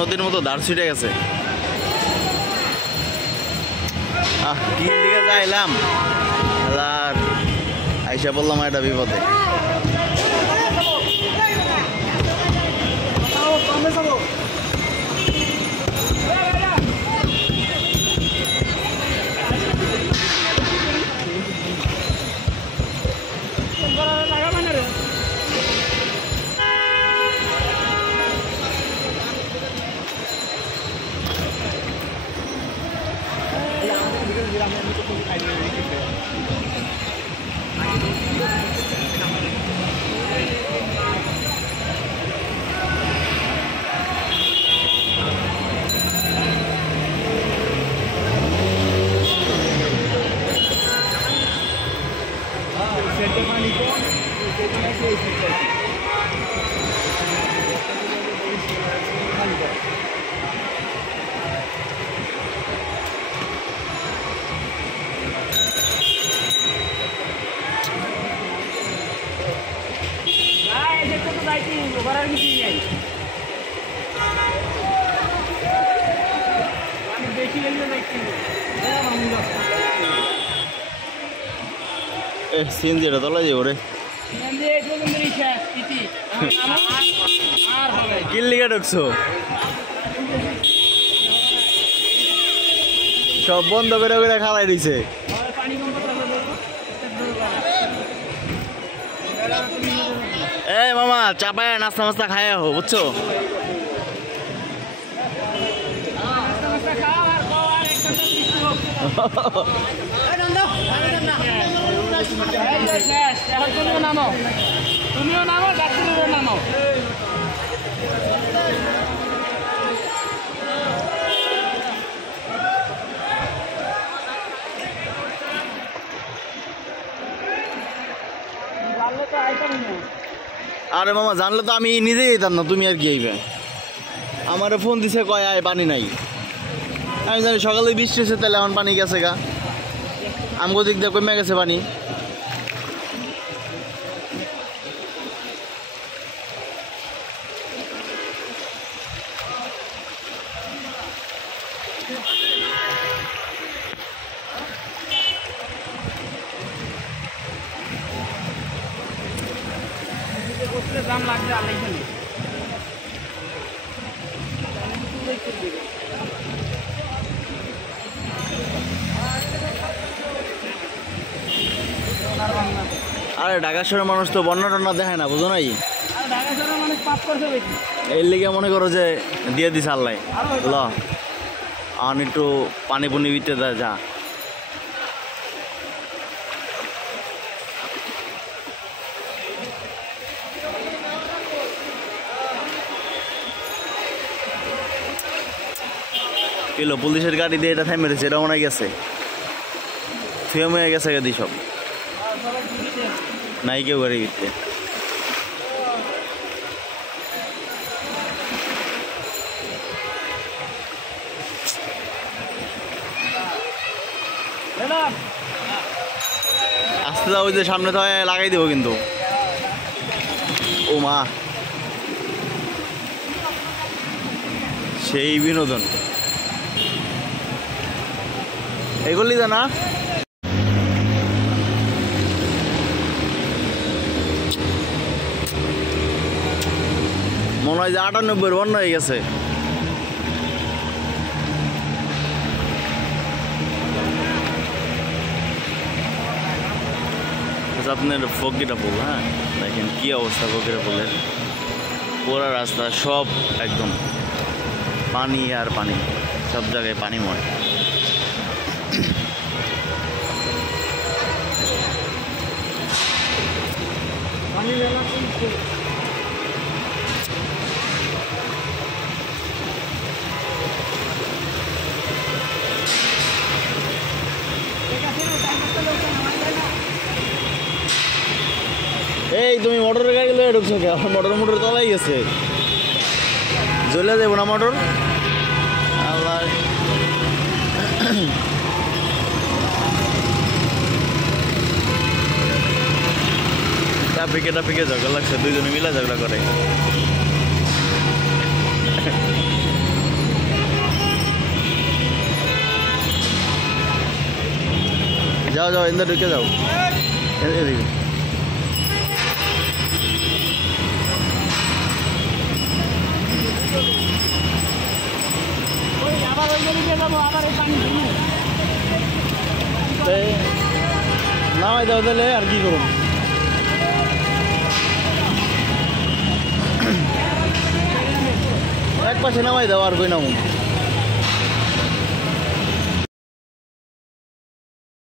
নদীর মতো ধার ছুটে গেছে। কি দিকে যাইলাম আর আইসা বললাম একটা বিপদে। সিএনজি এটা তোলা যাবো রে। কিল্লিকা ঢুকছো সব বন্ধ করে করে খালাই দিছে। এই মামা চাপায় নাস্তা মাস্তা খায় হো বুঝছো। তুমিও নামো ডাক্তারের নামো। আরে মামা জানলে তো আমি নিজেই যেতাম না, তুমি আর কি আইবে। আমারে ফোন দিছে কয় আয় পানি নাই। আমি জানি সকালে বৃষ্টি হয়েছে, তাহলে এখন পানি গেছে গা। আমগো দিক দিয়ে কমে গেছে পানি। দাম লাগবে আর এখানে আরে ঢাকা শহরের মানুষ তো বন্যা টন্যা দেখায় না, বুঝো নাই। এর লিগে মনে করো যে দিয়ে দিস আল্লাহ ল আন একটু পানি পুনি বিতে দেয় যা। কিলো পুলিশের গাড়ি দিয়ে এটা থামে রয়েছে, এটা মনে গেছে থুয়ে ময়ে গেছে গাদি সব নাই কেউ গাড়ি দিতে। আস্তে যাও, ওই যে সামনে তো লাগাই দেবো কিন্তু। ও মা সেই বিনোদন এগুলি জানা। মনে হয় যে 98 বন্যা হয়ে গেছে। আপনার ফকিরা পুল, হ্যাঁ দেখেন কি অবস্থা ফকিরা পুলের। পুরা রাস্তা সব একদম পানি আর পানি, সব জায়গায় পানিময়। এই তুমি মোটরের গাড়ি লয়ে ঢুকছো কে? মোটর তলাই গেছে, জ্বলে যাবো না মোটর। আল্লাহ ট্রাফিকে ঝগড়া লাগছে, দুইজনে মিলা ঝগড়া করে। যাও যাও এখানে ঢুকে যাও এদিকে ওই আবার ওই দিকে যাবো আবার এই পানি ঢুকবে নামাই দাও তাহলে আর কি করুন এক পাশে নামাই দাও আর কই নামো